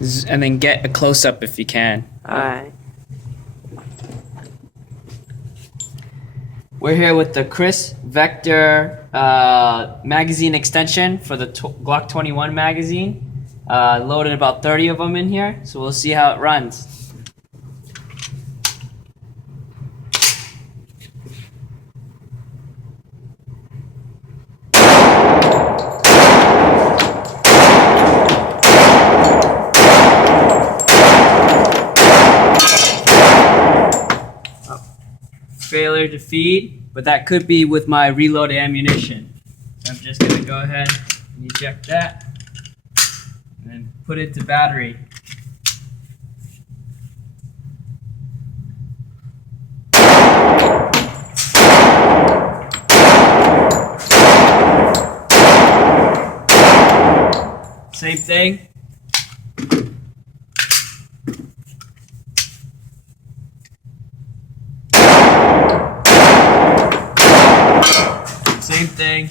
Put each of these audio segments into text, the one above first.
And then get a close-up if you can. Alright. We're here with the Kriss Vector magazine extension for the Glock 21 magazine. Loaded about 30 of them in here, so we'll see how it runs. Failure to feed, but that could be with my reloaded ammunition. So I'm just gonna go ahead and eject that and then put it to battery. Same thing. Same thing.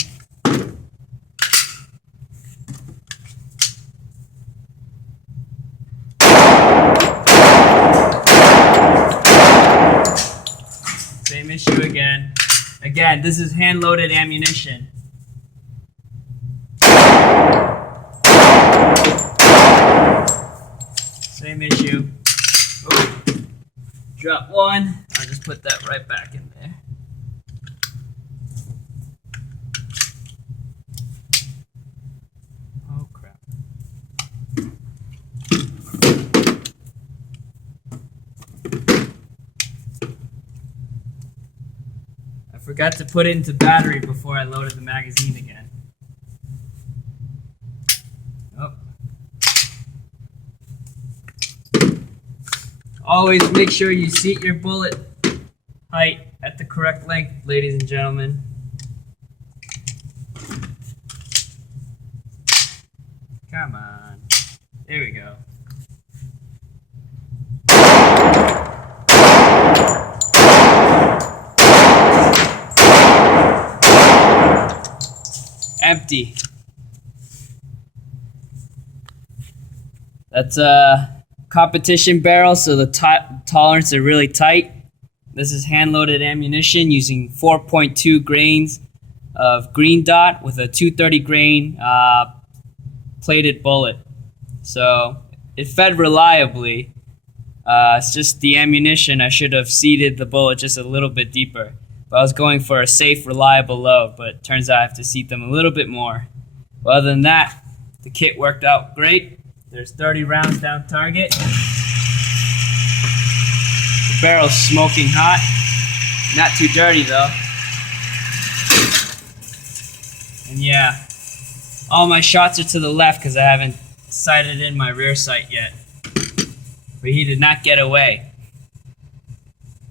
Same issue again. Again, this is hand-loaded ammunition. Same issue. Oh, drop one. I'll just put that right back in there. Oh crap. I forgot to put it into battery before I loaded the magazine again. Oh. Always make sure you seat your bullet height at the correct length, ladies and gentlemen. Come on. There we go. Empty. That's a competition barrel, so the tolerance are really tight. This is hand-loaded ammunition using 4.2 grains of green dot with a 230 grain plated bullet. So it fed reliably. It's just the ammunition. I should have seated the bullet just a little bit deeper. But I was going for a safe, reliable load, but it turns out I have to seat them a little bit more. But other than that, the kit worked out great. There's 30 rounds down target. The barrel's smoking hot. Not too dirty though. And yeah, all my shots are to the left because I haven't sighted in my rear sight yet. But he did not get away.